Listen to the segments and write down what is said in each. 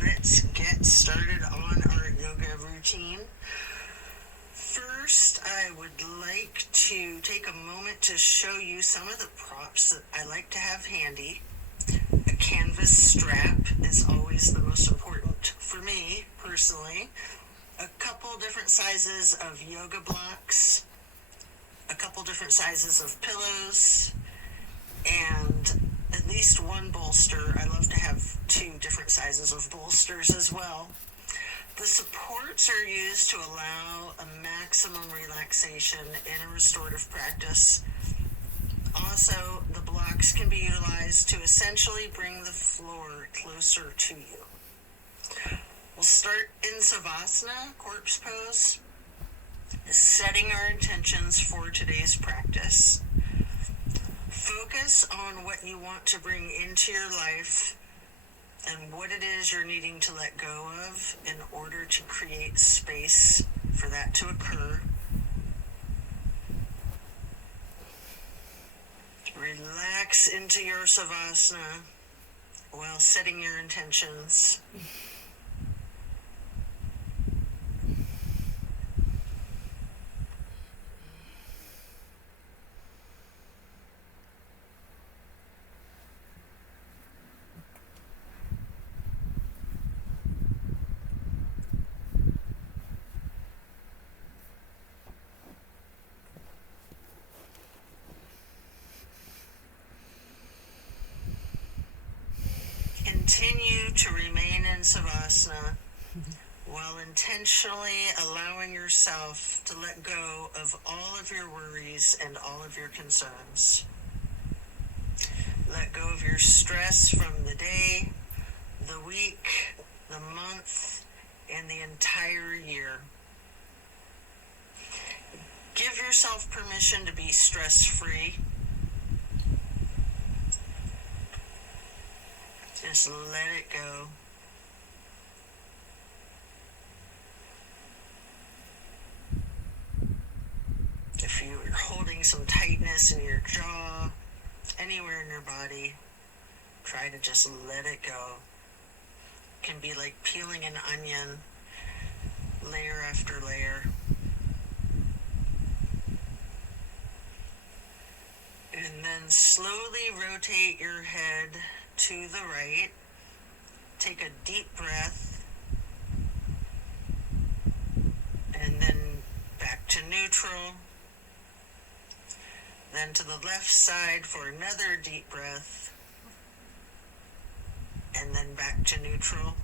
Let's get started on our yoga routine. First, I would like to take a moment to show you some of the props that I like to have handy. A canvas strap is always the most important for me personally. A couple different sizes of yoga blocks, a couple different sizes of pillows, and at least one bolster. I love to have 2 different sizes of bolsters as well. The supports are used to allow a maximum relaxation in a restorative practice. Also, the blocks can be utilized to essentially bring the floor closer to you. We'll start in Savasana, corpse pose, setting our intentions for today's practice. Focus on what you want to bring into your life and what it is you're needing to let go of in order to create space for that to occur. Relax into your Savasana while setting your intentions. Continue to remain in Savasana while intentionally allowing yourself to let go of all of your worries and all of your concerns. Let go of your stress from the day, the week, the month, and the entire year. Give yourself permission to be stress-free. Just let it go. If you're holding some tightness in your jaw, anywhere in your body, try to just let it go. It can be like peeling an onion, layer after layer. And then slowly rotate your head to the right. Take a deep breath. And then back to neutral. Then to the left side for another deep breath. And then back to neutral.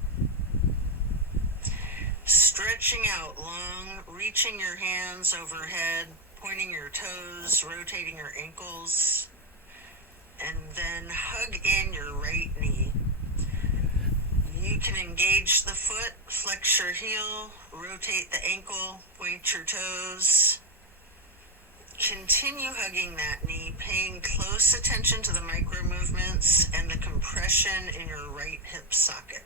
Stretching out long, reaching your hands overhead, pointing your toes, rotating your ankles. And then hug in your right knee. You can engage the foot, flex your heel, rotate the ankle, point your toes. Continue hugging that knee, paying close attention to the micro movements and the compression in your right hip socket.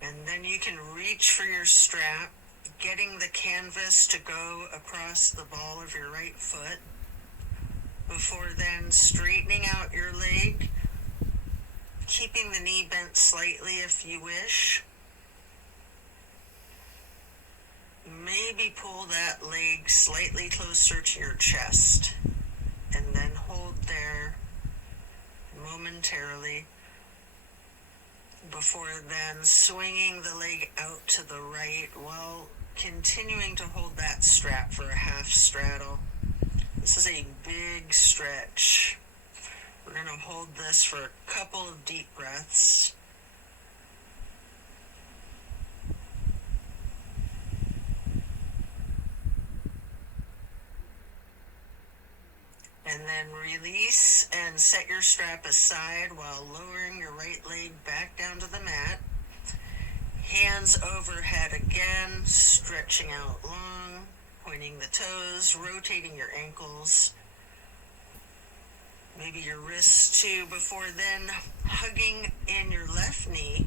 And then you can reach for your strap, getting the canvas to go across the ball of your right foot, before then straightening out your leg, keeping the knee bent slightly if you wish. Maybe pull that leg slightly closer to your chest, and then hold there momentarily, before then swinging the leg out to the right while continuing to hold that strap for a half straddle. This is a big stretch. We're going to hold this for a couple of deep breaths. And then release and set your strap aside while lowering your right leg back down to the mat. Hands overhead again, stretching out long, pointing the toes, rotating your ankles. Maybe your wrists too, before then hugging in your left knee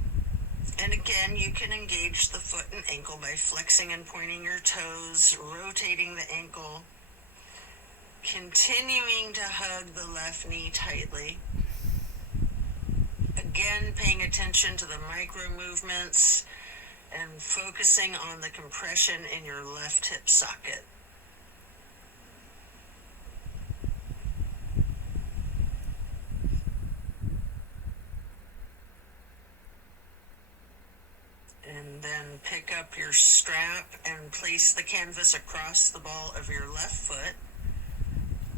And again, you can engage the foot and ankle by flexing and pointing your toes, rotating the ankle, continuing to hug the left knee tightly. Again, paying attention to the micro movements and focusing on the compression in your left hip socket. And then pick up your strap and place the canvas across the ball of your left foot,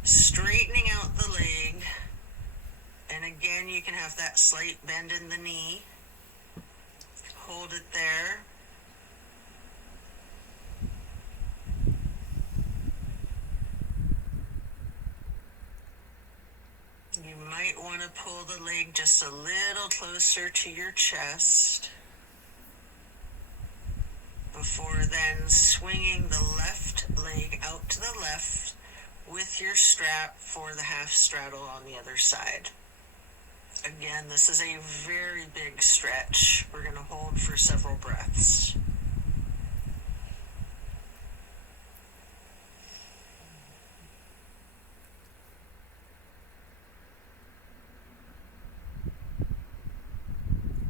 straightening out the leg. And again, you can have that slight bend in the knee. Hold it there. You might want to pull the leg just a little closer to your chest before then swinging the left leg out to the left with your strap for the half straddle on the other side. Again, this is a very big stretch. We're going to hold for several breaths.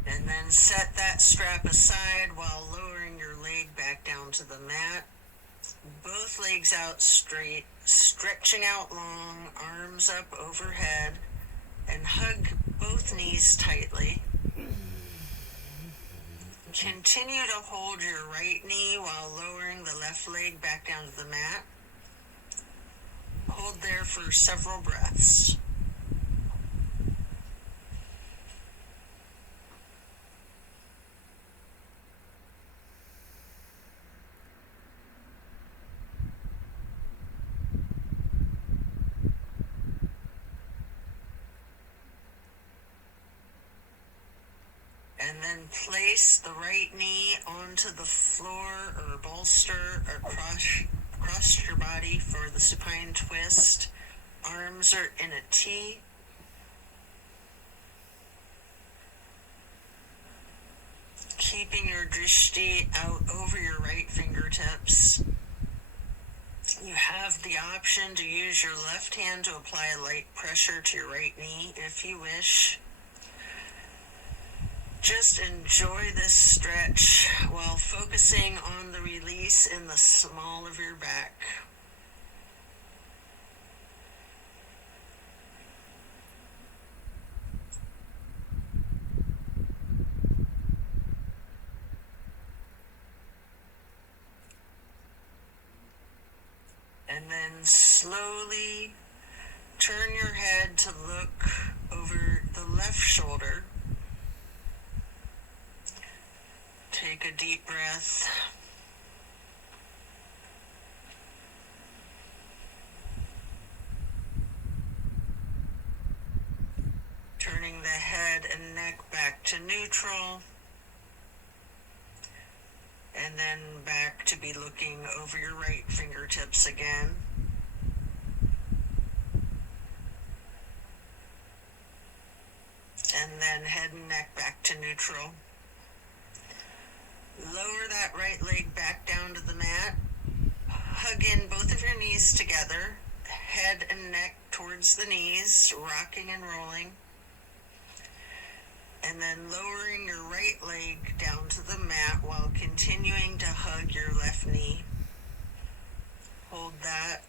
And then set that strap aside while lowering your leg back down to the mat. Both legs out straight, stretching out long, arms up overhead, and hug both knees tightly. Continue to hold your right knee while lowering the left leg back down to the mat. Hold there for several breaths. And then place the right knee onto the floor or bolster across your body for the supine twist. Arms are in a T. Keeping your drishti out over your right fingertips. You have the option to use your left hand to apply a light pressure to your right knee if you wish. Just enjoy this stretch while focusing on the release in the small of your back. And then slowly turn your head to look over the left shoulder. Take a deep breath. Turning the head and neck back to neutral. And then back to be looking over your right fingertips again. And then head and neck back to neutral. Lower that right leg back down to the mat. Hug in both of your knees together. Head and neck towards the knees, rocking and rolling. And then lowering your right leg down to the mat while continuing to hug your left knee. Hold that.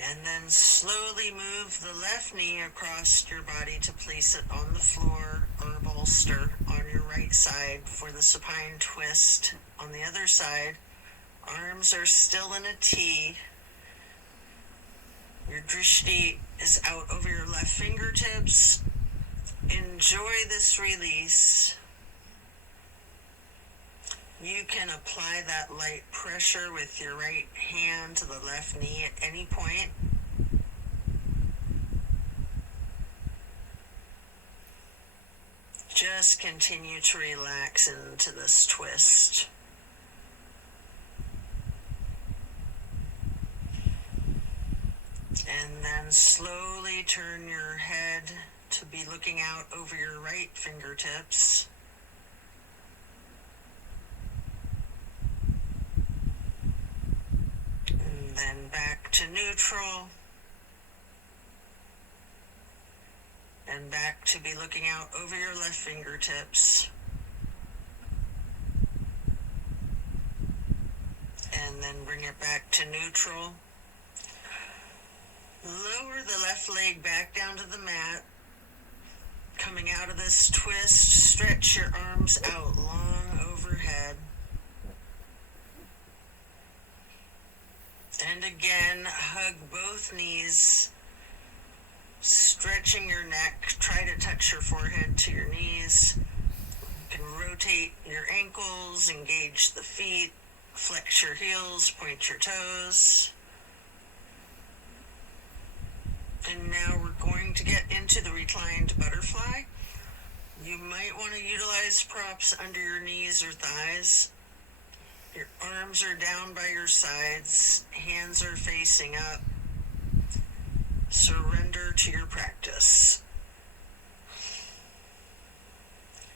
And then slowly move the left knee across your body to place it on the floor or bolster on your right side for the supine twist. On the other side, arms are still in a T. Your drishti is out over your left fingertips. Enjoy this release. You can apply that light pressure with your right hand to the left knee at any point. just continue to relax into this twist. And then slowly turn your head to be looking out over your right fingertips. And then back to neutral. And back to be looking out over your left fingertips. And then bring it back to neutral. Lower the left leg back down to the mat. Coming out of this twist, stretch your arms out long overhead. And again, hug both knees, stretching your neck. Try to touch your forehead to your knees. You can rotate your ankles, engage the feet, flex your heels, point your toes. And now we're going to get into the reclined butterfly. You might want to utilize props under your knees or thighs. Your arms are down by your sides, hands are facing up. Surrender to your practice.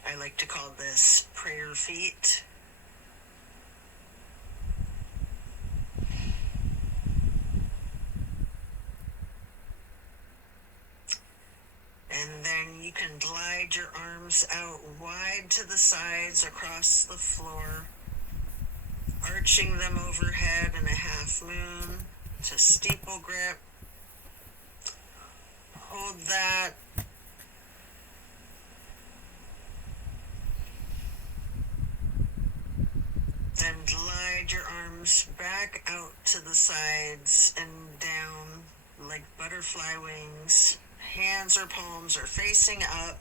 I like to call this prayer feet. And then you can glide your arms out wide to the sides across the floor, arching them overhead in a half moon to steeple grip. Hold that. Then glide your arms back out to the sides and down like butterfly wings. Hands or palms are facing up.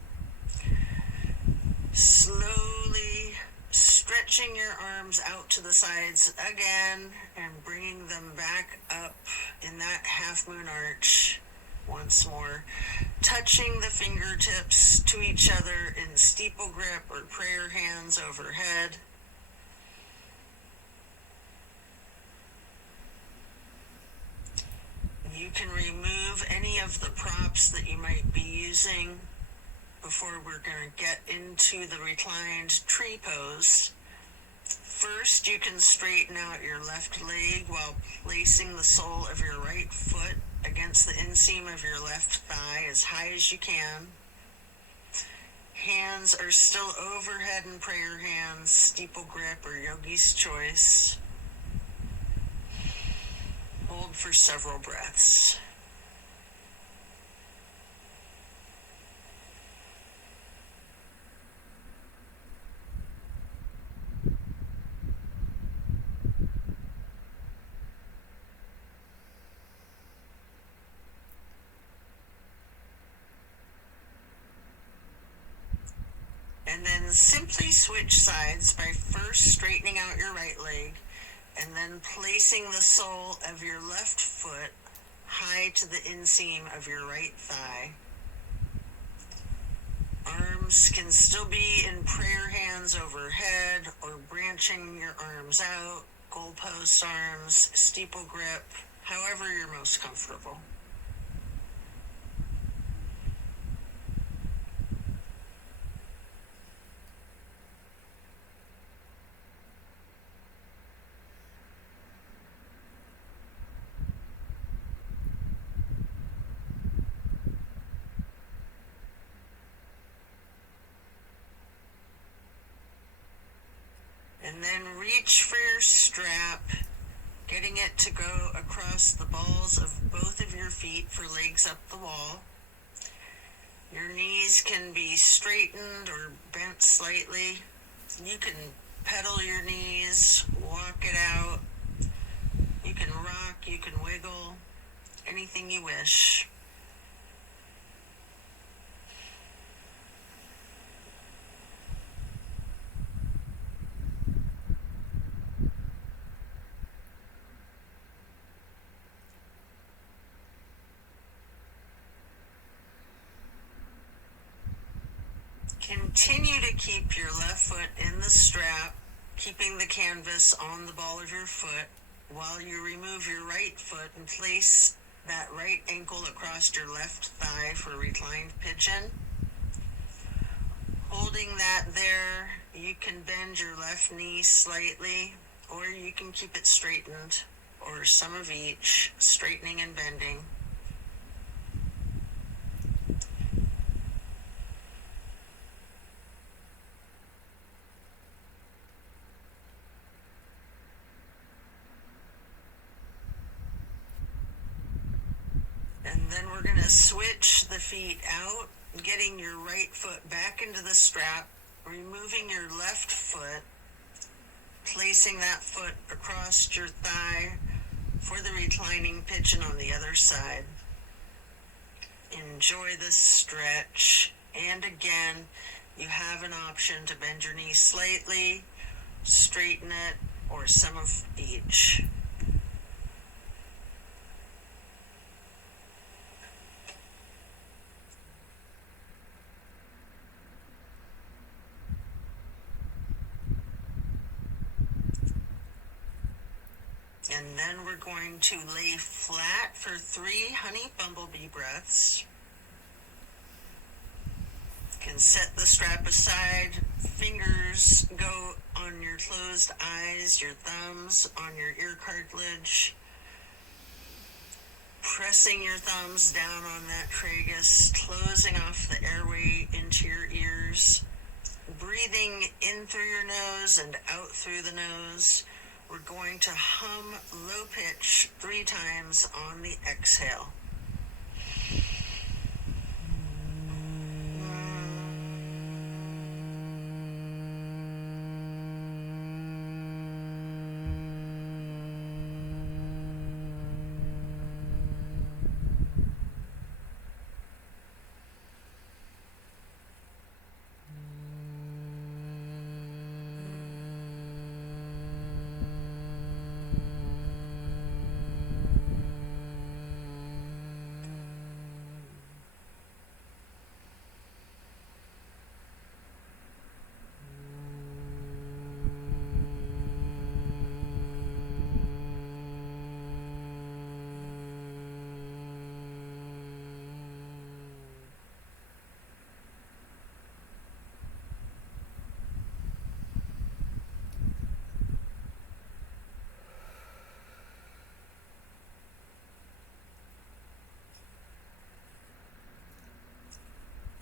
Slowly stretching your arms out to the sides again and bringing them back up in that half moon arch once more. Touching the fingertips to each other in steeple grip or prayer hands overhead. You can remove any of the props that you might be using before we're going to get into the reclined tree pose. First, you can straighten out your left leg while placing the sole of your right foot against the inseam of your left thigh as high as you can. Hands are still overhead in prayer hands, steeple grip or yogi's choice. Hold for several breaths. And then simply switch sides by first straightening out your right leg and then placing the sole of your left foot high to the inseam of your right thigh. Arms can still be in prayer hands overhead or branching your arms out, goalpost arms, steeple grip, however you're most comfortable. And then reach for your strap, getting it to go across the balls of both of your feet for legs up the wall. Your knees can be straightened or bent slightly. You can pedal your knees, walk it out. You can rock, you can wiggle, anything you wish. Can Continue to keep your left foot in the strap, keeping the canvas on the ball of your foot while you remove your right foot and place that right ankle across your left thigh for reclined pigeon. Holding that there, you can bend your left knee slightly, or you can keep it straightened, or some of each, straightening and bending. And then we're going to switch the feet out, getting your right foot back into the strap, removing your left foot, placing that foot across your thigh for the reclining pigeon on the other side. Enjoy this stretch. And again, you have an option to bend your knee slightly, straighten it, or some of each. And then we're going to lay flat for 3 honey bumblebee breaths. You can set the strap aside, fingers go on your closed eyes, your thumbs on your ear cartilage, pressing your thumbs down on that tragus, closing off the airway into your ears, breathing in through your nose and out through the nose. We're going to hum low pitch 3 times on the exhale.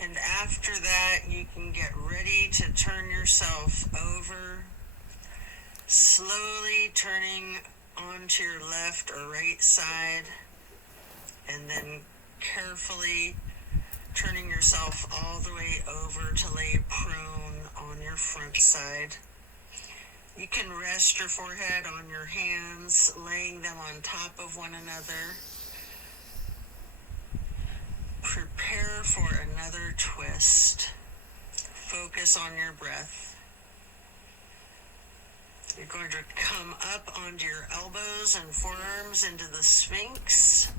And after that, you can get ready to turn yourself over, slowly turning onto your left or right side, and then carefully turning yourself all the way over to lay prone on your front side. You can rest your forehead on your hands, laying them on top of one another. Prepare for another twist. Focus on your breath. You're going to come up onto your elbows and forearms into the Sphinx.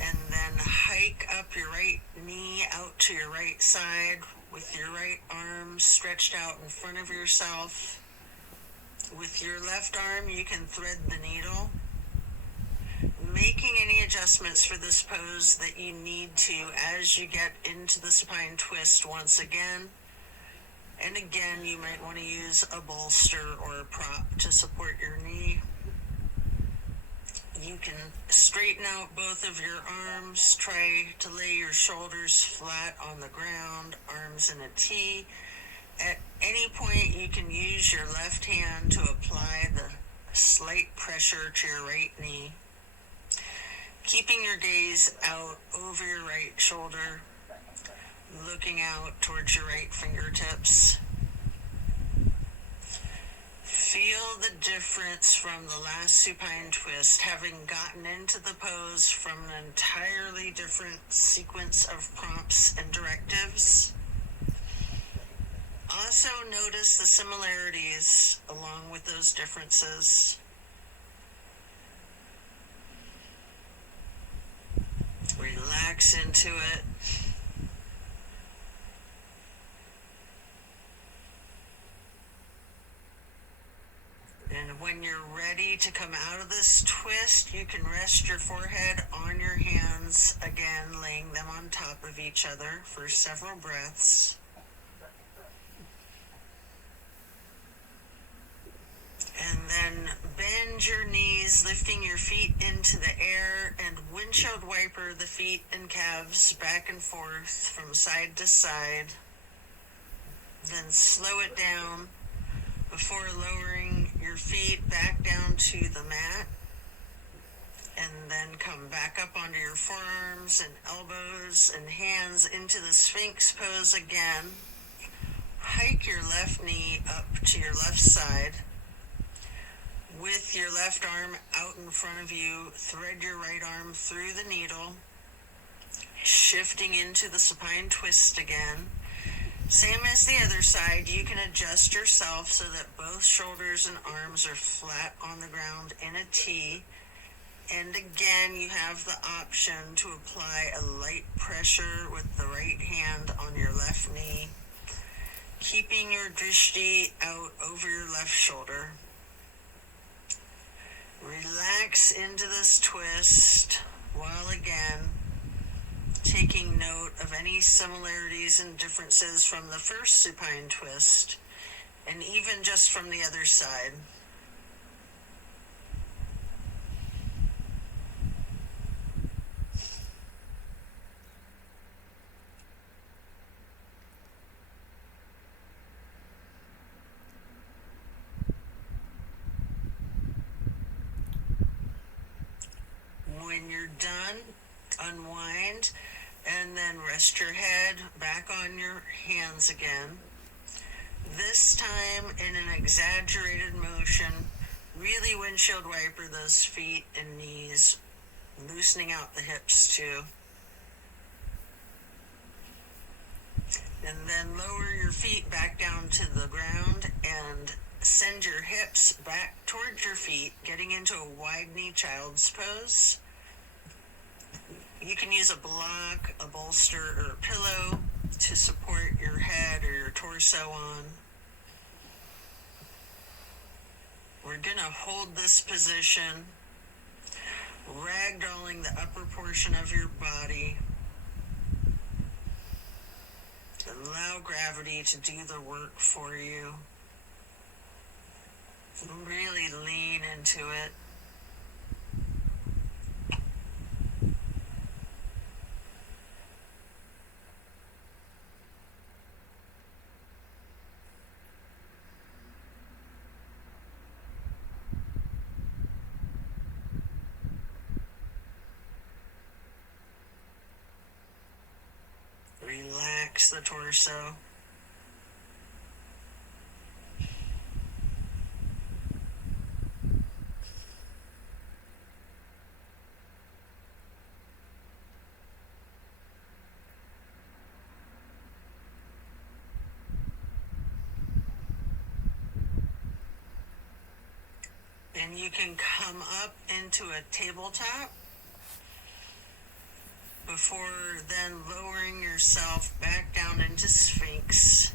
And then hike up your right knee out to your right side with your right arm stretched out in front of yourself. With your left arm, you can thread the needle, making any adjustments for this pose that you need to as you get into the supine twist once again. And again, you might want to use a bolster or a prop to support your knee. You can straighten out both of your arms, try to lay your shoulders flat on the ground, arms in a T. At any point, you can use your left hand to apply the slight pressure to your right knee. Keeping your gaze out over your right shoulder, looking out towards your right fingertips. Feel the difference from the last supine twist, having gotten into the pose from an entirely different sequence of prompts and directives. Also notice the similarities along with those differences. Relax into it. And when you're ready to come out of this twist, you can rest your forehead on your hands, again laying them on top of each other for several breaths. And then bend your knees, lifting your feet into the air, and windshield wiper the feet and calves back and forth from side to side. Then slow it down before lowering your feet back down to the mat. And then come back up onto your forearms and elbows and hands into the Sphinx pose again. Hike your left knee up to your left side. With your left arm out in front of you, thread your right arm through the needle, shifting into the supine twist again. Same as the other side, you can adjust yourself so that both shoulders and arms are flat on the ground in a T. And again, you have the option to apply a light pressure with the right hand on your left knee, keeping your drishti out over your left shoulder. Relax into this twist while again taking note of any similarities and differences from the first supine twist, and even just from the other side. When you're done, unwind, and then rest your head back on your hands again. This time in an exaggerated motion, really windshield wiper those feet and knees, loosening out the hips too. And then lower your feet back down to the ground and send your hips back towards your feet, getting into a wide knee child's pose. You can use a block, a bolster, or a pillow to support your head or your torso on. We're going to hold this position, ragdolling the upper portion of your body. Allow gravity to do the work for you. Really lean into it. Relax the torso. And you can come up into a tabletop before then lowering yourself back down into Sphinx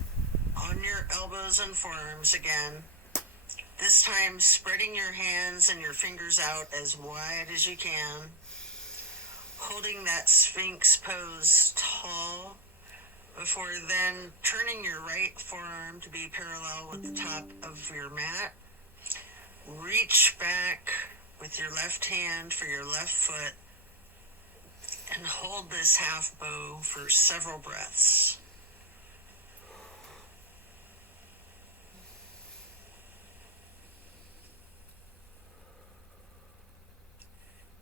on your elbows and forearms again. This time spreading your hands and your fingers out as wide as you can, holding that Sphinx pose tall before then turning your right forearm to be parallel with the top of your mat. Reach back with your left hand for your left foot and hold this half bow for several breaths.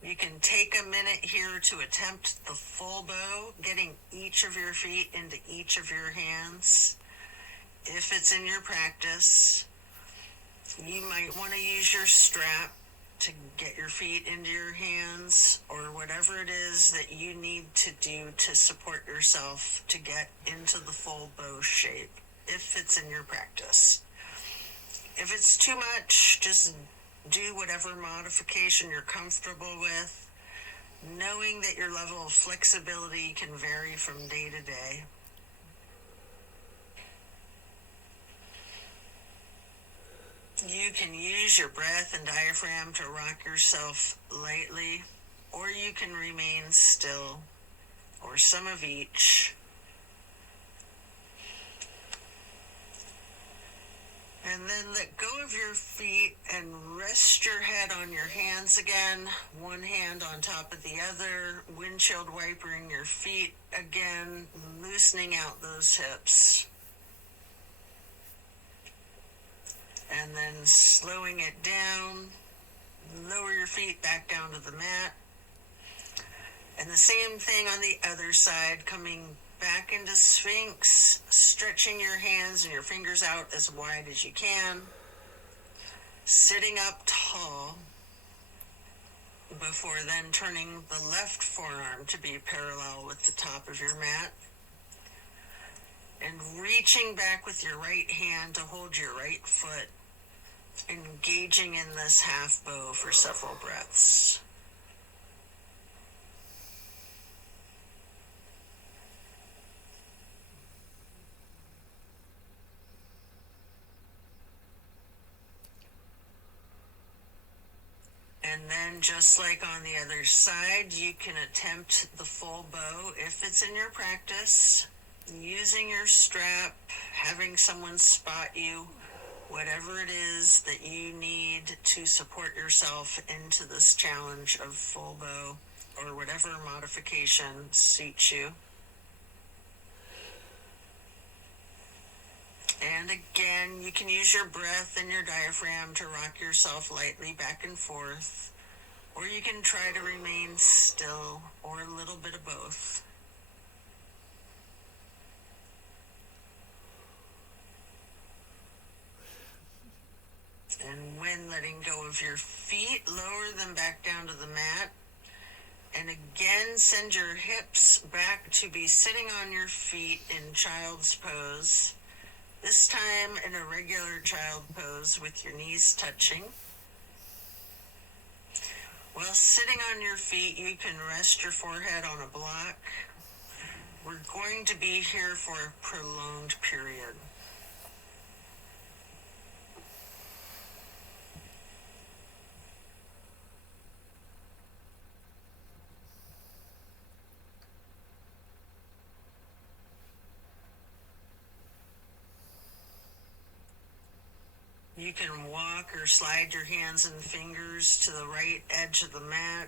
You can take a minute here to attempt the full bow, getting each of your feet into each of your hands. If it's in your practice, you might want to use your strap to get your feet into your hands, or whatever it is that you need to do to support yourself to get into the full bow shape, if it's in your practice. If it's too much, just do whatever modification you're comfortable with, knowing that your level of flexibility can vary from day to day. You can use your breath and diaphragm to rock yourself lightly, or you can remain still, or some of each. And then let go of your feet and rest your head on your hands again, one hand on top of the other, windshield wipering your feet again, loosening out those hips. And then slowing it down, lower your feet back down to the mat. And the same thing on the other side, coming back into Sphinx, stretching your hands and your fingers out as wide as you can, sitting up tall, before then turning the left forearm to be parallel with the top of your mat, and reaching back with your right hand to hold your right foot, engaging in this half bow for several breaths. And then just like on the other side, you can attempt the full bow if it's in your practice, using your strap, having someone spot you, whatever it is that you need to support yourself into this challenge of full bow, or whatever modification suits you. And again, you can use your breath and your diaphragm to rock yourself lightly back and forth, or you can try to remain still, or a little bit of both. And when letting go of your feet, lower them back down to the mat. And again, send your hips back to be sitting on your feet in child's pose. This time in a regular child pose with your knees touching. While sitting on your feet, you can rest your forehead on a block. We're going to be here for a prolonged period. You can walk or slide your hands and fingers to the right edge of the mat,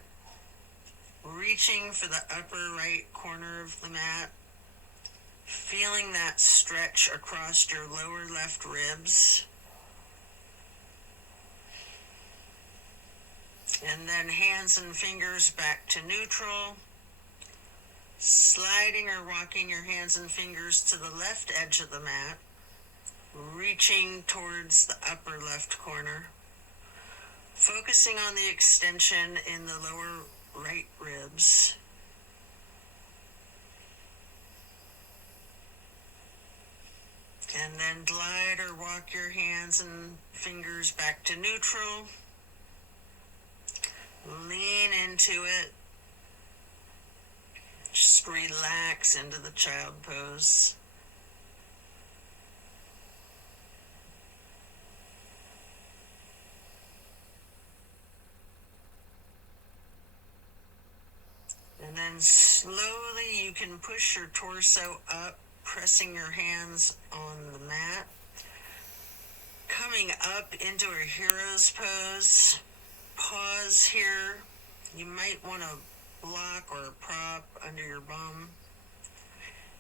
reaching for the upper right corner of the mat, feeling that stretch across your lower left ribs. And then hands and fingers back to neutral, sliding or rocking your hands and fingers to the left edge of the mat, reaching towards the upper left corner, focusing on the extension in the lower right ribs. And then glide or walk your hands and fingers back to neutral. Lean into it. Just relax into the child pose. And then slowly you can push your torso up, pressing your hands on the mat. Coming up into a hero's pose. Pause here. You might want to block or prop under your bum.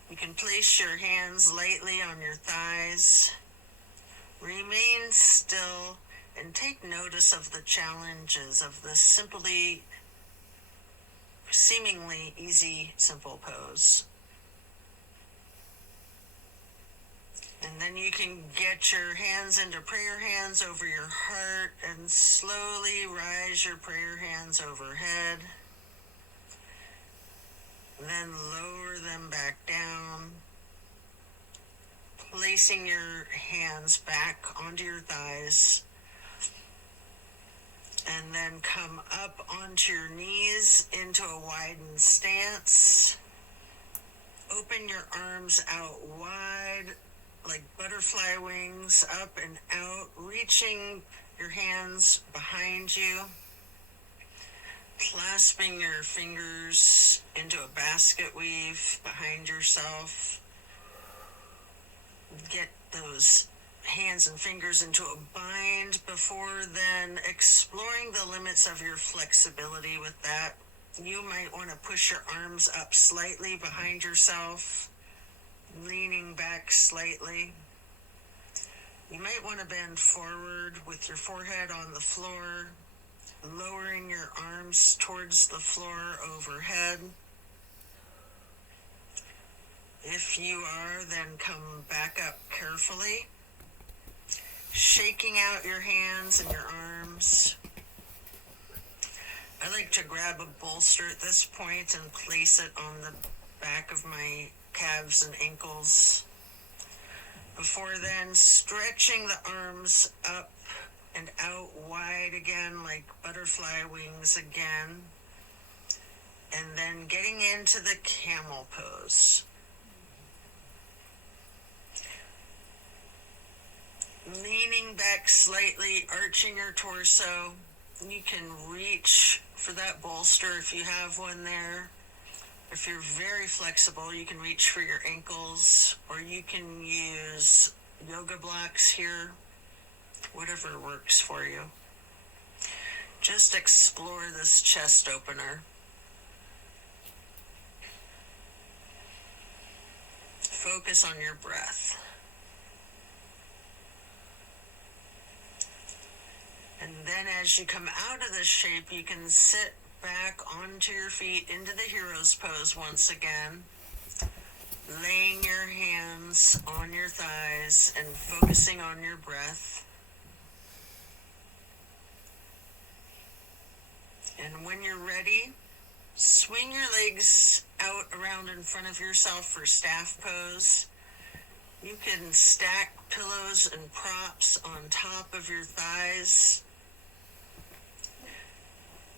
You can place your hands lightly on your thighs. Remain still and take notice of the challenges of this seemingly easy, simple pose. And then you can get your hands into prayer hands over your heart and slowly rise your prayer hands overhead. Then lower them back down, placing your hands back onto your thighs. And then come up onto your knees into a widened stance. Open your arms out wide, like butterfly wings up and out, reaching your hands behind you, clasping your fingers into a basket weave behind yourself. Get those hands and fingers into a bind before then exploring the limits of your flexibility with that. You might want to push your arms up slightly behind yourself, leaning back slightly. You might want to bend forward with your forehead on the floor, lowering your arms towards the floor overhead. If you are, then come back up carefully, shaking out your hands and your arms. I like to grab a bolster at this point and place it on the back of my calves and ankles. Before then, stretching the arms up and out wide again, like butterfly wings again. And then getting into the camel pose. Leaning back slightly, arching your torso. You can reach for that bolster if you have one there. If you're very flexible, you can reach for your ankles, or you can use yoga blocks here, whatever works for you. Just explore this chest opener. Focus on your breath. And then as you come out of this shape, you can sit back onto your feet into the hero's pose once again, laying your hands on your thighs and focusing on your breath. And when you're ready, swing your legs out around in front of yourself for staff pose. You can stack pillows and props on top of your thighs,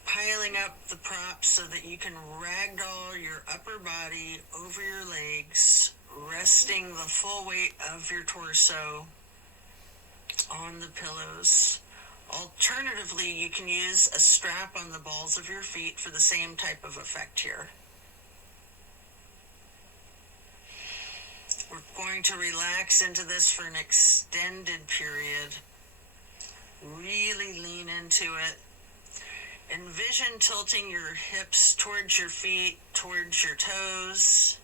piling up the props so that you can ragdoll your upper body over your legs, resting the full weight of your torso on the pillows. Alternatively, you can use a strap on the balls of your feet for the same type of effect here. We're going to relax into this for an extended period. Really lean into it. Envision tilting your hips towards your feet, towards your toes.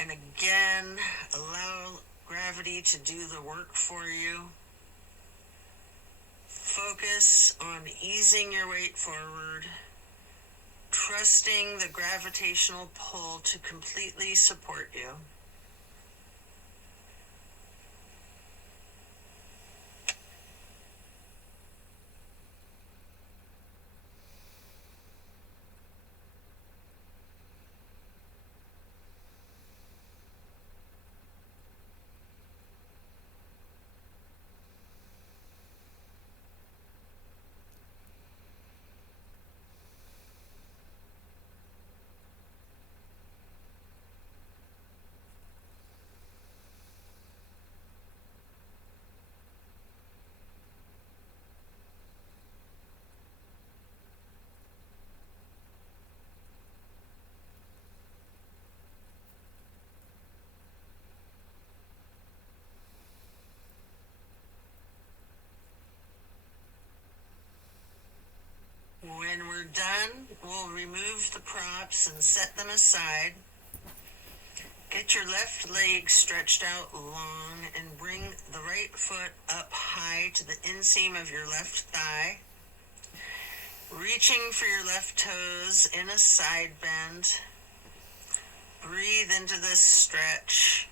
And again, allow gravity to do the work for you. Focus on easing your weight forward, trusting the gravitational pull to completely support you. When we're done, we'll remove the props and set them aside. Get your left leg stretched out long and bring the right foot up high to the inseam of your left thigh. Reaching for your left toes in a side bend. Breathe into this stretch.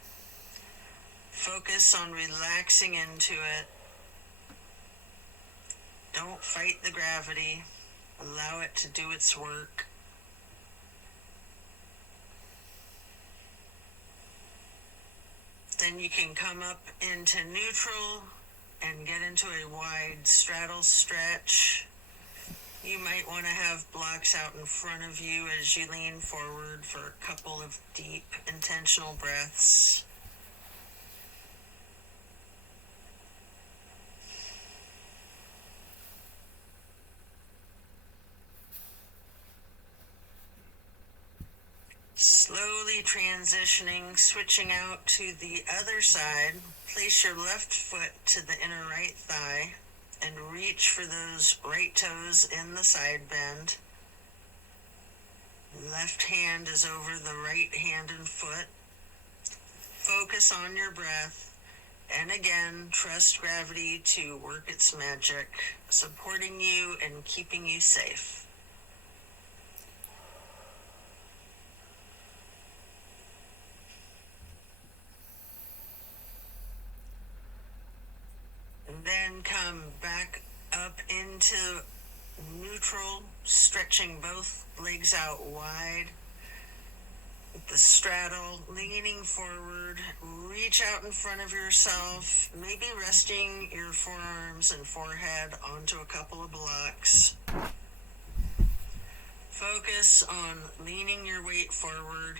Focus on relaxing into it. Don't fight the gravity. Allow it to do its work. Then you can come up into neutral and get into a wide straddle stretch. You might want to have blocks out in front of you as you lean forward for a couple of deep, intentional breaths. transitioning, switching out to the other side. Place your left foot to the inner right thigh and reach for those right toes in the side bend. Left hand is over the right hand and foot. Focus on your breath, and again, trust gravity to work its magic, supporting you and keeping you safe. And then come back up into neutral, stretching both legs out wide. With the straddle, leaning forward, reach out in front of yourself, maybe resting your forearms and forehead onto a couple of blocks. Focus on leaning your weight forward.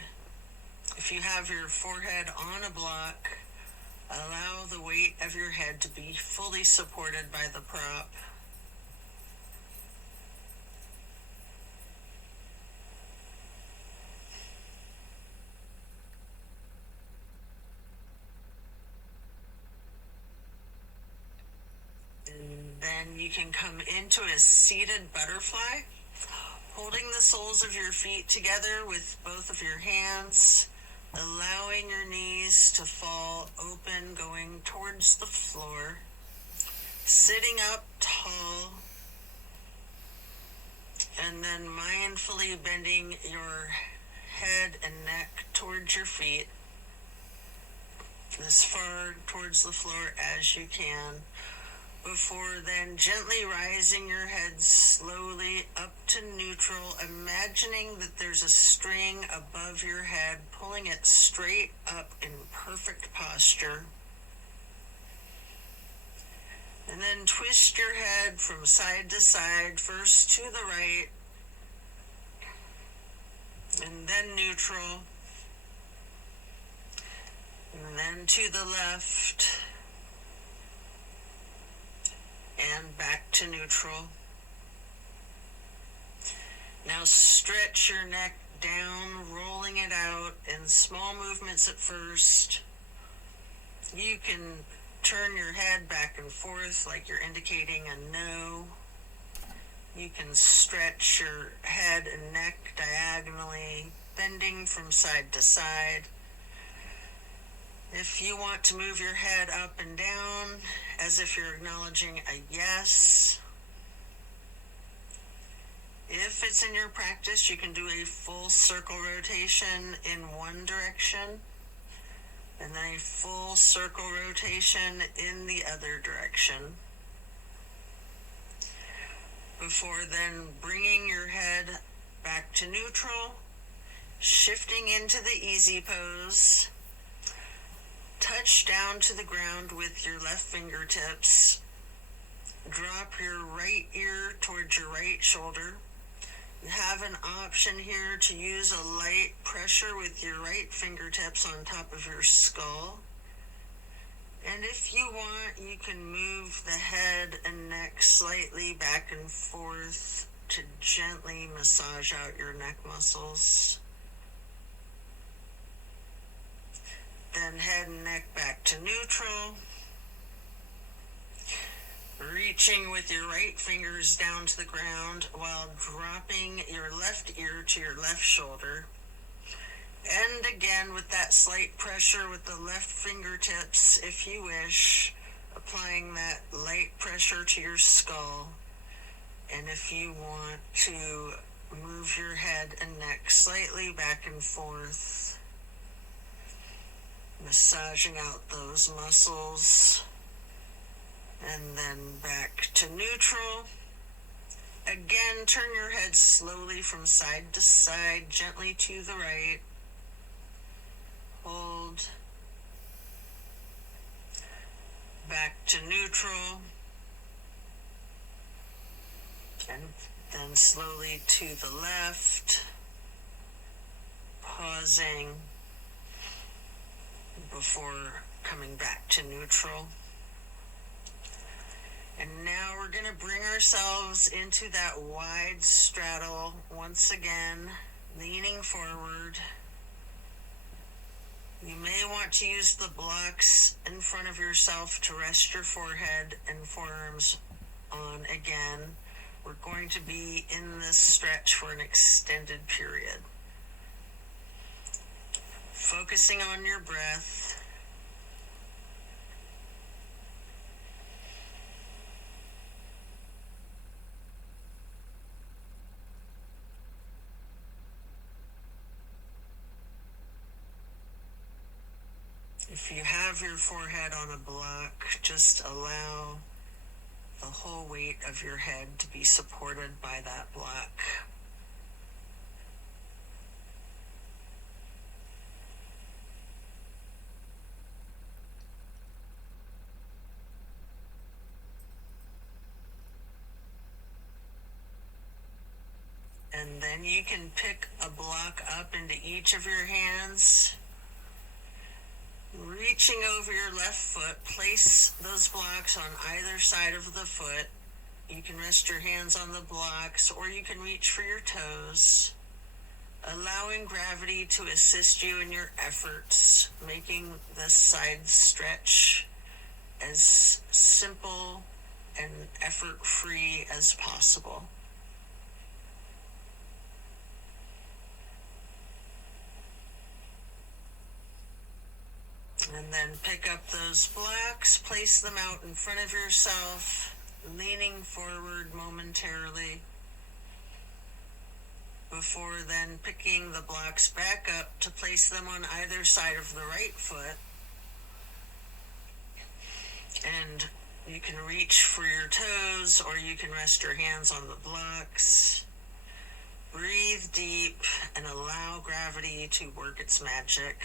If you have your forehead on a block, allow the weight of your head to be fully supported by the prop. And then you can come into a seated butterfly, holding the soles of your feet together with both of your hands, allowing your knees to fall open, going towards the floor, sitting up tall, and then mindfully bending your head and neck towards your feet, as far towards the floor as you can, before then gently rising your head slowly up to neutral, imagining that there's a string above your head, pulling it straight up in perfect posture. And then twist your head from side to side, first to the right, and then neutral, and then to the left, and back to neutral. Now stretch your neck down, rolling it out in small movements at first. You can turn your head back and forth like you're indicating a no. You can stretch your head and neck diagonally, bending from side to side. If you want to move your head up and down as if you're acknowledging a yes. If it's in your practice, you can do a full circle rotation in one direction and then a full circle rotation in the other direction. Before then bringing your head back to neutral, shifting into the easy pose. Touch down to the ground with your left fingertips. Drop your right ear towards your right shoulder. You have an option here to use a light pressure with your right fingertips on top of your skull. And if you want, you can move the head and neck slightly back and forth to gently massage out your neck muscles. Then head and neck back to neutral. Reaching with your right fingers down to the ground while dropping your left ear to your left shoulder. And again with that slight pressure with the left fingertips, if you wish, applying that light pressure to your skull. And if you want to move your head and neck slightly back and forth, massaging out those muscles, and then back to neutral. Again, turn your head slowly from side to side, gently to the right. Hold. Back to neutral. And then slowly to the left. Pausing before coming back to neutral. And now we're going to bring ourselves into that wide straddle once again, leaning forward, You may want to use the blocks in front of yourself to rest your forehead and forearms on again. We're going to be in this stretch for an extended period. Focusing on your breath. If you have your forehead on a block, just allow the whole weight of your head to be supported by that block. And then you can pick a block up into each of your hands. Reaching over your left foot, place those blocks on either side of the foot. You can rest your hands on the blocks, or you can reach for your toes, allowing gravity to assist you in your efforts, making this side stretch as simple and effort-free as possible. And then pick up those blocks, place them out in front of yourself, leaning forward momentarily, before then picking the blocks back up to place them on either side of the right foot. And you can reach for your toes, or you can rest your hands on the blocks. Breathe deep and allow gravity to work its magic.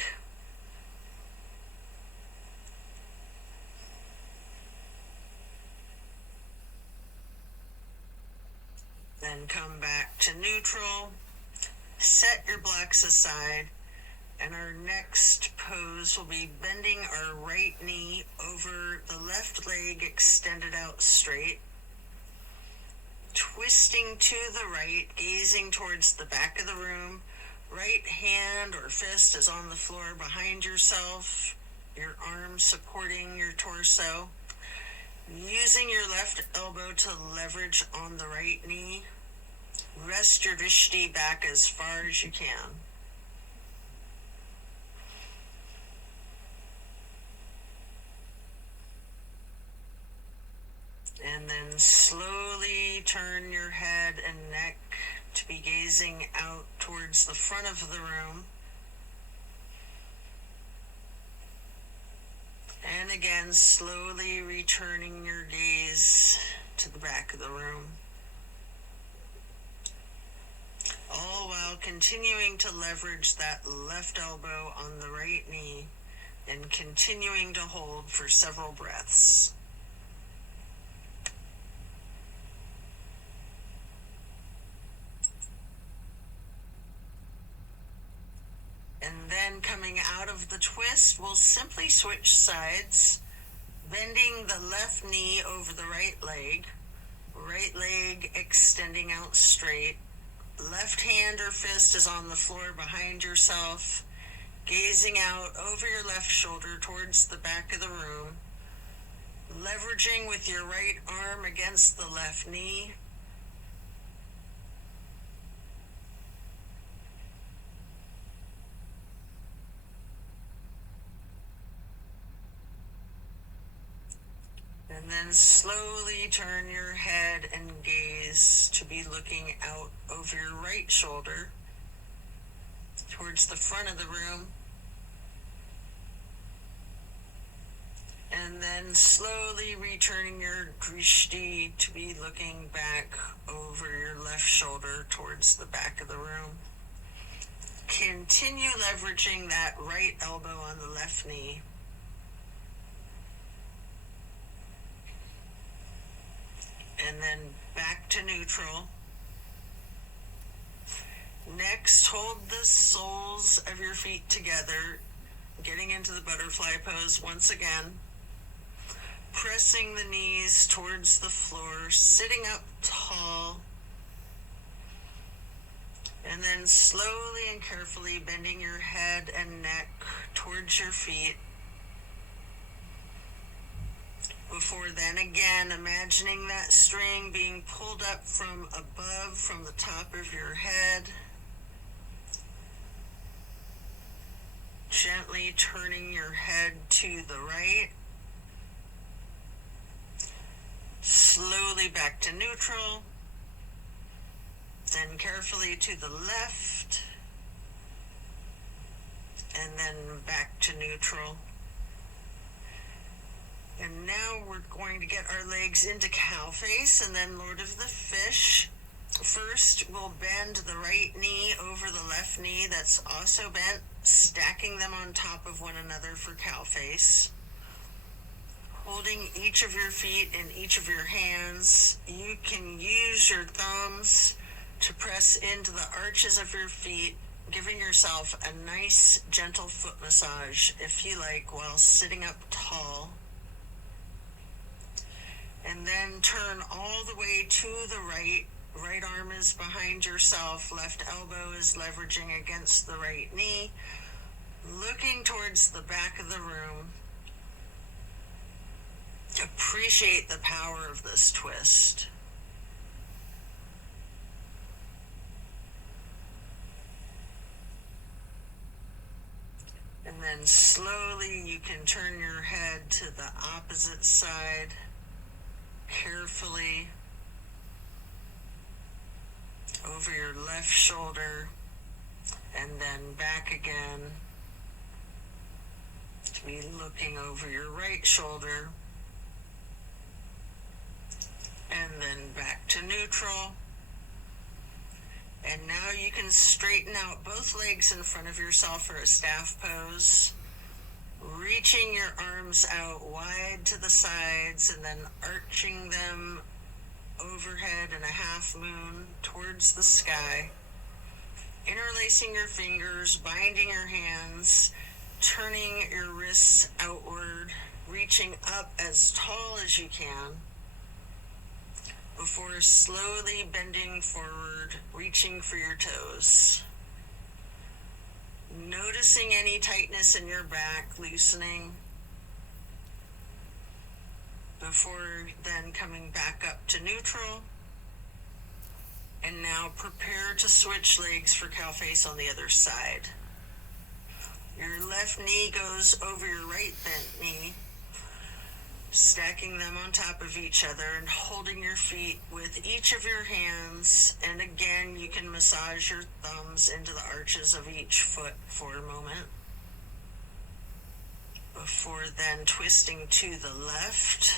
Then come back to neutral, set your blocks aside, and our next pose will be bending our right knee over the left leg extended out straight, twisting to the right, gazing towards the back of the room. Right hand or fist is on the floor behind yourself, your arm supporting your torso. Using your left elbow to leverage on the right knee, rest your drishti back as far as you can. And then slowly turn your head and neck to be gazing out towards the front of the room. And again, slowly returning your gaze to the back of the room. All while continuing to leverage that left elbow on the right knee and continuing to hold for several breaths. And then coming out of the twist, we'll simply switch sides, bending the left knee over the right leg extending out straight. Left hand or fist is on the floor behind yourself, gazing out over your left shoulder towards the back of the room, leveraging with your right arm against the left knee. And then slowly turn your head and gaze to be looking out over your right shoulder towards the front of the room. And then slowly returning your drishti to be looking back over your left shoulder towards the back of the room. Continue leveraging that right elbow on the left knee. And then back to neutral. Next, hold the soles of your feet together, getting into the butterfly pose once again. Pressing the knees towards the floor, sitting up tall. And then slowly and carefully bending your head and neck towards your feet. Before then, again, imagining that string being pulled up from above, from the top of your head. Gently turning your head to the right. Slowly back to neutral. Then carefully to the left. And then back to neutral. And now we're going to get our legs into cow face and then Lord of the Fish. First, we'll bend the right knee over the left knee that's also bent, stacking them on top of one another for cow face. Holding each of your feet in each of your hands, you can use your thumbs to press into the arches of your feet, giving yourself a nice, gentle foot massage, if you like, while sitting up tall. And then turn all the way to the right. Right arm is behind yourself. Left elbow is leveraging against the right knee. Looking towards the back of the room. Appreciate the power of this twist. And then slowly you can turn your head to the opposite side. Carefully over your left shoulder and then back again to be looking over your right shoulder and then back to neutral. And now you can straighten out both legs in front of yourself for a staff pose. Reaching your arms out wide to the sides and then arching them overhead in a half moon towards the sky. Interlacing your fingers, binding your hands, turning your wrists outward, reaching up as tall as you can, before slowly bending forward, reaching for your toes. Noticing any tightness in your back, loosening, before then coming back up to neutral. And now prepare to switch legs for cow face on the other side. Your left knee goes over your right bent knee, stacking them on top of each other and holding your feet with each of your hands. And again, you can massage your thumbs into the arches of each foot for a moment. Before then twisting to the left.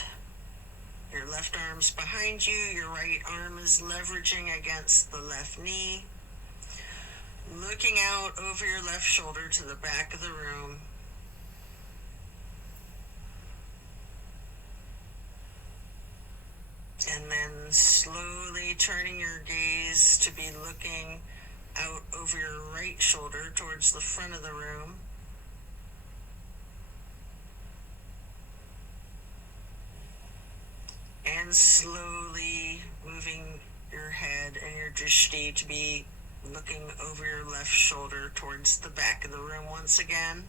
Your left arm's behind you, your right arm is leveraging against the left knee. Looking out over your left shoulder to the back of the room. And then slowly turning your gaze to be looking out over your right shoulder towards the front of the room. And slowly moving your head and your drishti to be looking over your left shoulder towards the back of the room once again.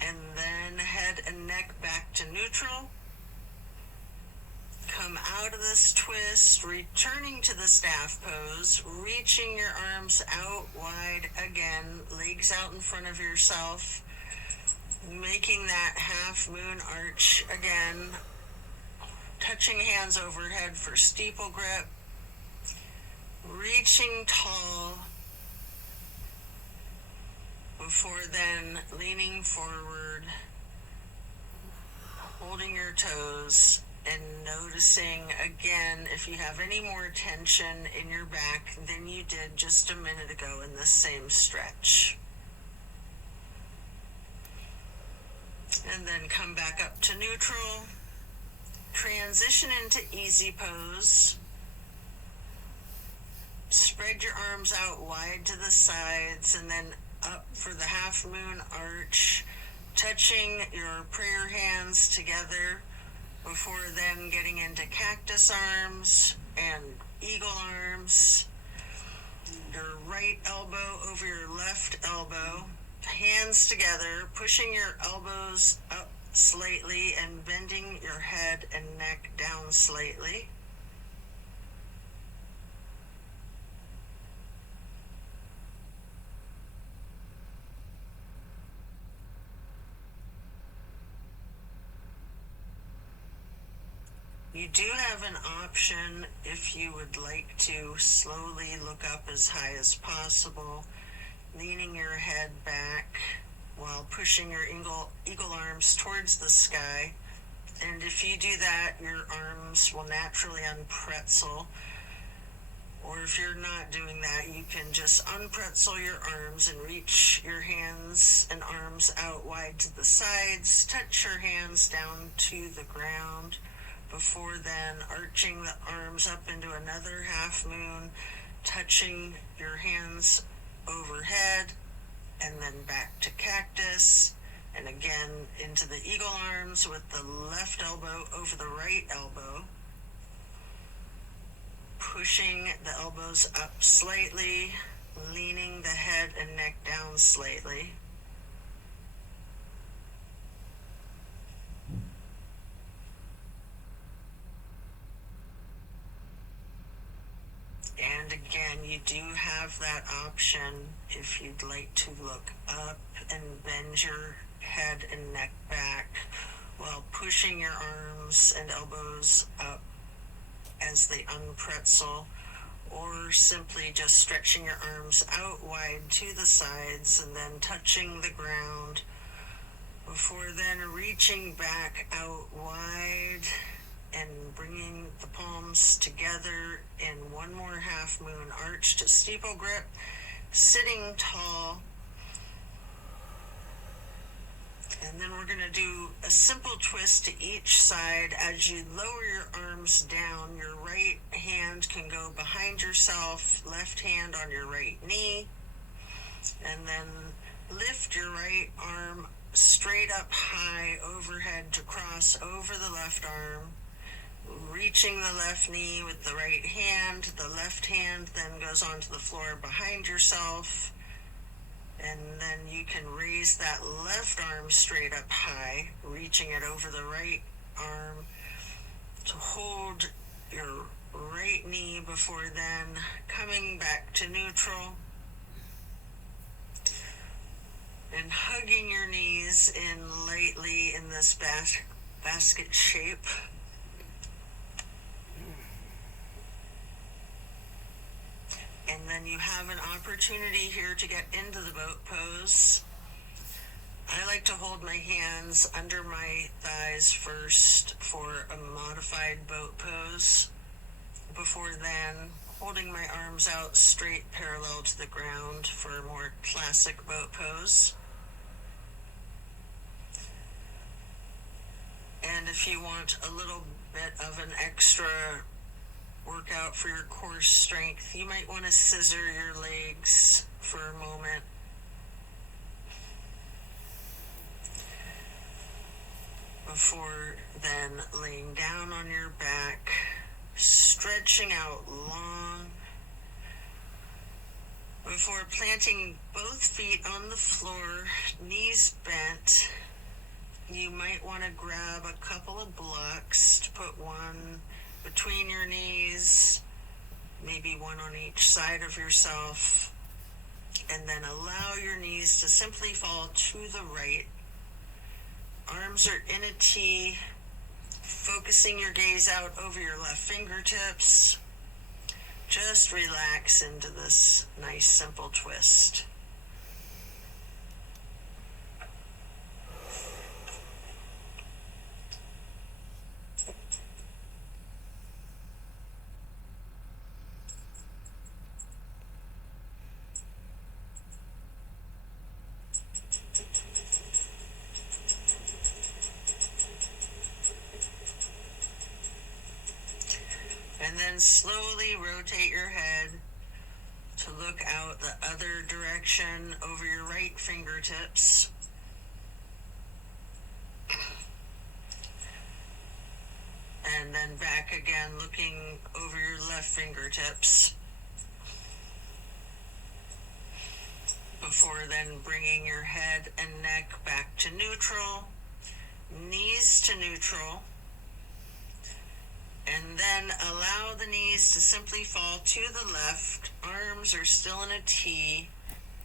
And then head and neck back to neutral. Come out of this twist, returning to the staff pose, reaching your arms out wide again, legs out in front of yourself. Making that half moon arch again, touching hands overhead for steeple grip, reaching tall, before then leaning forward, holding your toes, and noticing again if you have any more tension in your back than you did just a minute ago in this same stretch. And then come back up to neutral. Transition into easy pose. Spread your arms out wide to the sides and then up for the half moon arch, touching your prayer hands together before then getting into cactus arms and eagle arms, your right elbow over your left elbow, hands together, pushing your elbows up slightly and bending your head and neck down slightly. You do have an option if you would like to slowly look up as high as possible, leaning your head back while pushing your eagle arms towards the sky. And if you do that, your arms will naturally unpretzel. Or if you're not doing that, you can just unpretzel your arms and reach your hands and arms out wide to the sides, touch your hands down to the ground, before then arching the arms up into another half moon, touching your hands overhead, and then back to cactus, and again into the eagle arms with the left elbow over the right elbow, pushing the elbows up slightly, leaning the head and neck down slightly. And again, you do have that option if you'd like to look up and bend your head and neck back while pushing your arms and elbows up as they unpretzel, or simply just stretching your arms out wide to the sides and then touching the ground before then reaching back out wide and bringing the palms together in one more half moon arch to steeple grip, sitting tall. And then we're going to do a simple twist to each side. As you lower your arms down, your right hand can go behind yourself, left hand on your right knee, and then lift your right arm straight up high overhead to cross over the left arm, reaching the left knee with the right hand. The left hand then goes onto the floor behind yourself, and then you can raise that left arm straight up high, reaching it over the right arm to hold your right knee before then coming back to neutral and hugging your knees in lightly in this basket shape. And then you have an opportunity here to get into the boat pose. I like to hold my hands under my thighs first for a modified boat pose, before then holding my arms out straight parallel to the ground for a more classic boat pose. And if you want a little bit of an extra workout for your core strength, you might want to scissor your legs for a moment. Before then laying down on your back, stretching out long, before planting both feet on the floor, knees bent. You might want to grab a couple of blocks to put one between your knees, maybe one on each side of yourself, and then allow your knees to simply fall to the right. Arms are in a T, focusing your gaze out over your left fingertips. Just relax into this nice simple twist. And then slowly rotate your head to look out the other direction over your right fingertips. And And then back again, looking over your left fingertips. Before then bringing your head and neck back to neutral, knees to neutral, and then allow the knees to simply fall to the left. Arms are still in a T,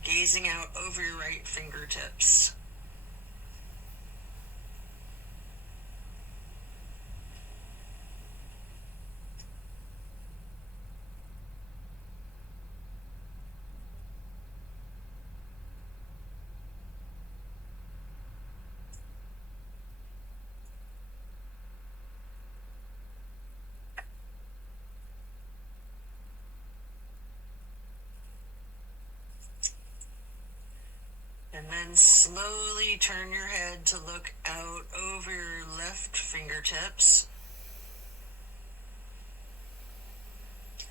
gazing out over your right fingertips. And then slowly turn your head to look out over your left fingertips.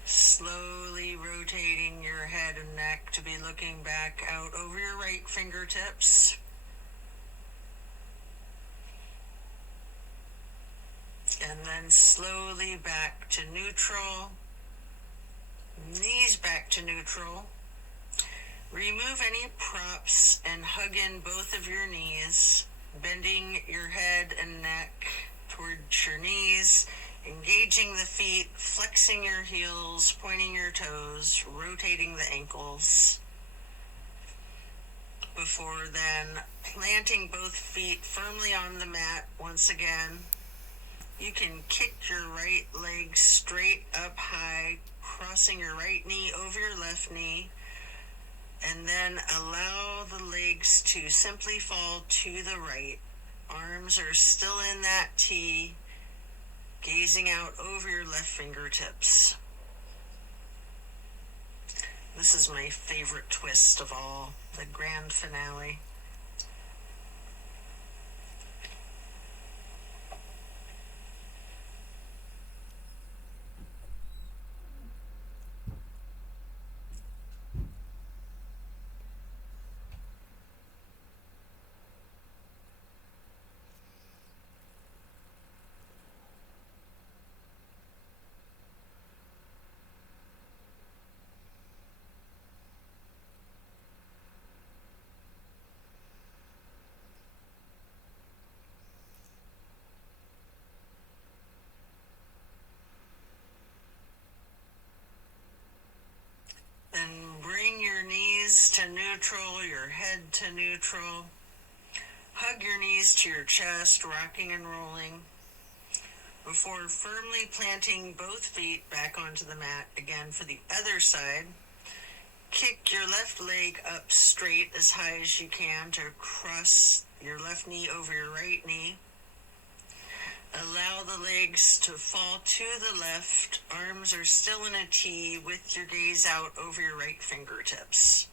Slowly rotating your head and neck to be looking back out over your right fingertips. And then slowly back to neutral. Knees back to neutral. Remove any props and hug in both of your knees, bending your head and neck towards your knees, engaging the feet, flexing your heels, pointing your toes, rotating the ankles. Before then, planting both feet firmly on the mat once again. You can kick your right leg straight up high, crossing your right knee over your left knee. And then allow the legs to simply fall to the right. Arms are still in that T, gazing out over your left fingertips. This is my favorite twist of all, the grand finale. Then bring your knees to neutral, your head to neutral. Hug your knees to your chest, rocking and rolling. Before firmly planting both feet back onto the mat again for the other side. Kick your left leg up straight as high as you can to cross your left knee over your right knee. Allow the legs to fall to the left. Arms are still in a T with your gaze out over your right fingertips.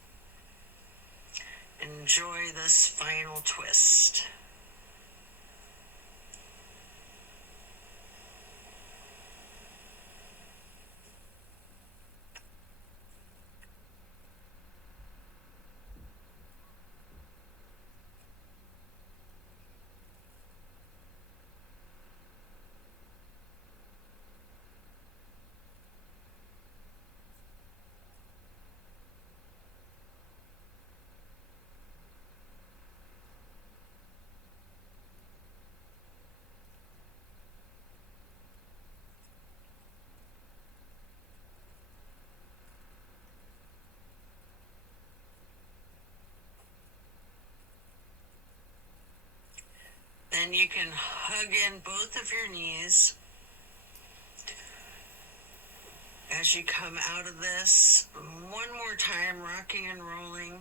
Enjoy this final twist. Then you can hug in both of your knees as you come out of this. One more time, rocking and rolling.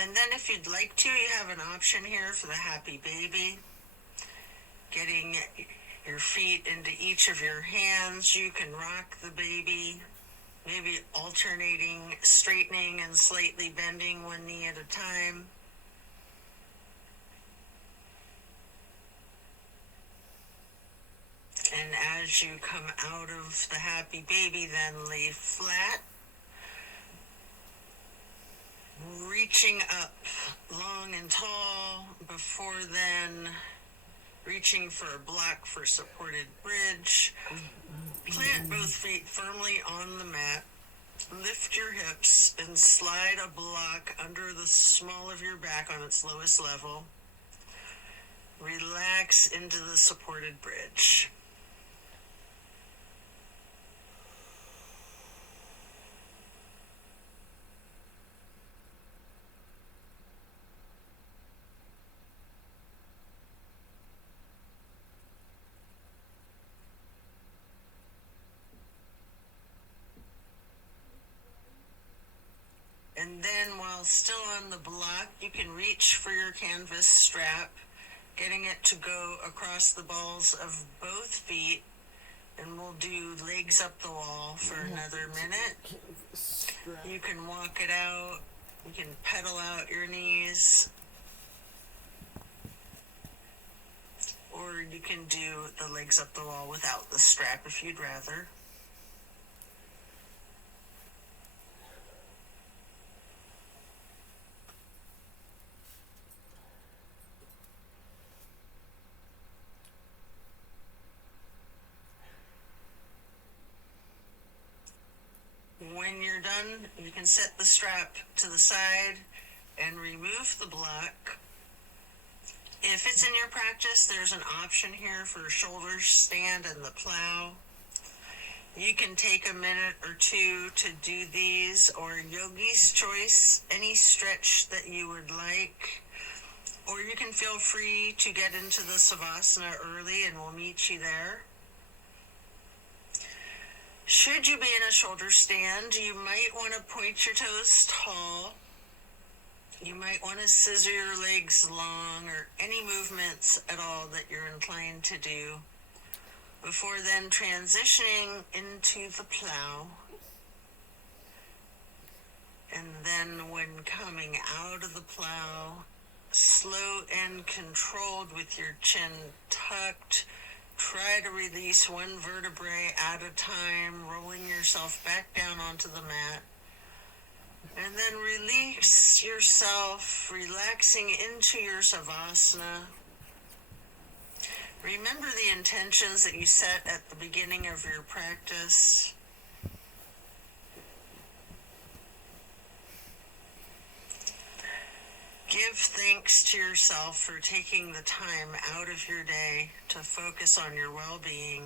And then if you'd like to, you have an option here for the happy baby. Getting your feet into each of your hands. You can rock the baby, maybe alternating, straightening and slightly bending one knee at a time. And as you come out of the happy baby, then lay flat, reaching up long and tall. Before then, reaching for a block for supported bridge. Plant both feet firmly on the mat. Lift your hips and slide a block under the small of your back on its lowest level. Relax into the supported bridge. And then while still on the block, you can reach for your canvas strap, getting it to go across the balls of both feet. And we'll do legs up the wall for another minute. You can walk it out. You can pedal out your knees. Or you can do the legs up the wall without the strap if you'd rather. When you're done, you can set the strap to the side and remove the block. If it's in your practice, there's an option here for shoulder stand and the plow. You can take a minute or two to do these, or yogi's choice, any stretch that you would like. Or you can feel free to get into the Savasana early and we'll meet you there. Should you be in a shoulder stand, you might want to point your toes tall. You might want to scissor your legs long, or any movements at all that you're inclined to do, before then transitioning into the plow. And then when coming out of the plow, slow and controlled with your chin tucked, try to release one vertebrae at a time, rolling yourself back down onto the mat. And then release yourself, relaxing into your Savasana. Remember the intentions that you set at the beginning of your practice. Give thanks to yourself for taking the time out of your day to focus on your well-being.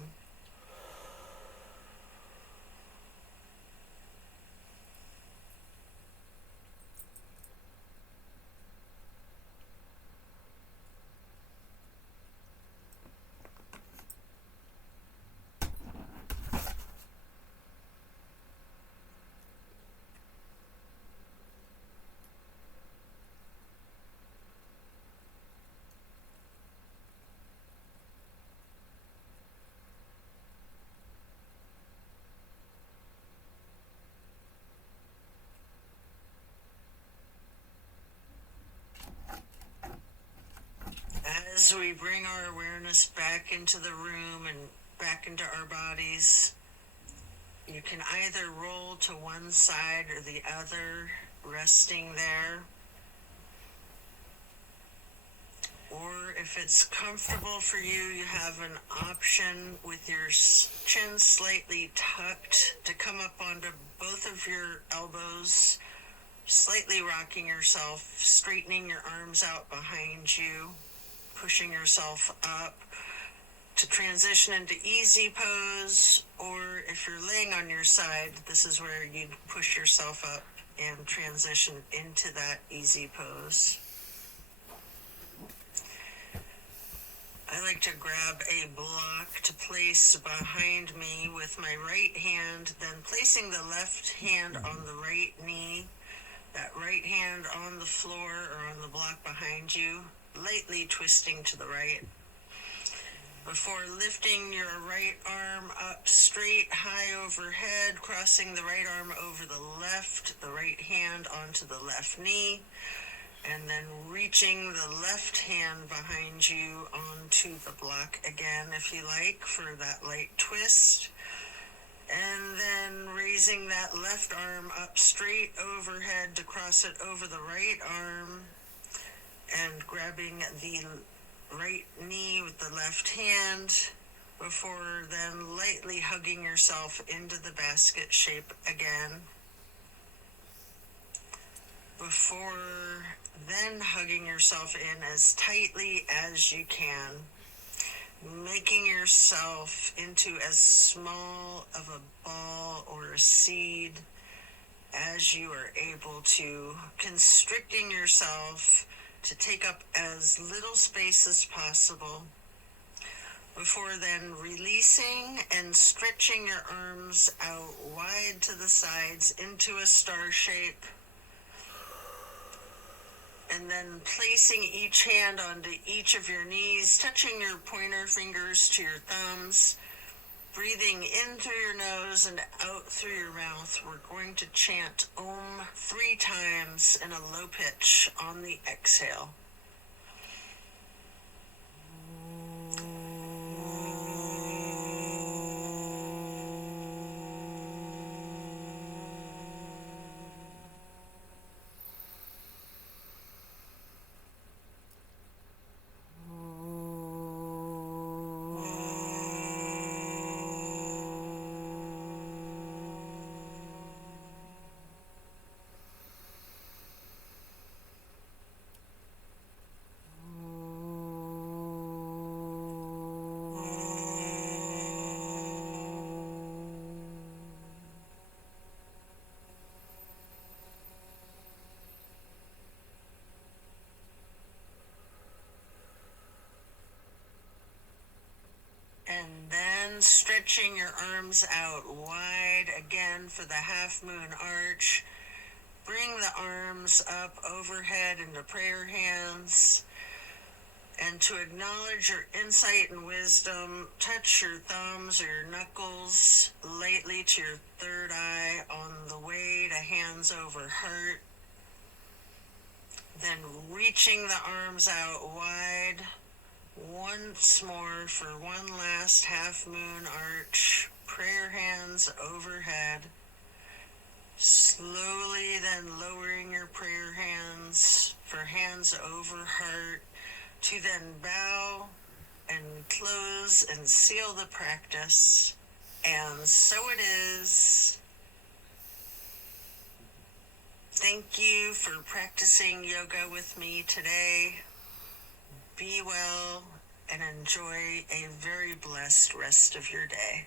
As we bring our awareness back into the room and back into our bodies, you can either roll to one side or the other, resting there. Or if it's comfortable for you, you have an option with your chin slightly tucked to come up onto both of your elbows, slightly rocking yourself, straightening your arms out behind you, pushing yourself up to transition into easy pose. Or if you're laying on your side, this is where you'd push yourself up and transition into that easy pose. I like to grab a block to place behind me with my right hand, then placing the left hand on the right knee, that right hand on the floor or on the block behind you, lightly twisting to the right. Before lifting your right arm up straight, high overhead, crossing the right arm over the left, the right hand onto the left knee, and then reaching the left hand behind you onto the block again, if you like, for that light twist. And then raising that left arm up straight overhead to cross it over the right arm, and grabbing the right knee with the left hand, before then lightly hugging yourself into the basket shape again. Before then hugging yourself in as tightly as you can, making yourself into as small of a ball or a seed as you are able to, constricting yourself to take up as little space as possible. Before then releasing and stretching your arms out wide to the sides into a star shape. And then placing each hand onto each of your knees, touching your pointer fingers to your thumbs, breathing in through your nose and out through your mouth. We're going to chant Om 3 times in a low pitch on the exhale. And then stretching your arms out wide again for the half moon arch. Bring the arms up overhead into prayer hands. And to acknowledge your insight and wisdom, touch your thumbs or your knuckles lightly to your third eye on the way to hands over heart. Then reaching the arms out wide once more for one last half moon arch. Prayer hands overhead. Slowly then lowering your prayer hands for hands over heart, to then bow and close and seal the practice. And so it is. Thank you for practicing yoga with me today. Be well and enjoy a very blessed rest of your day.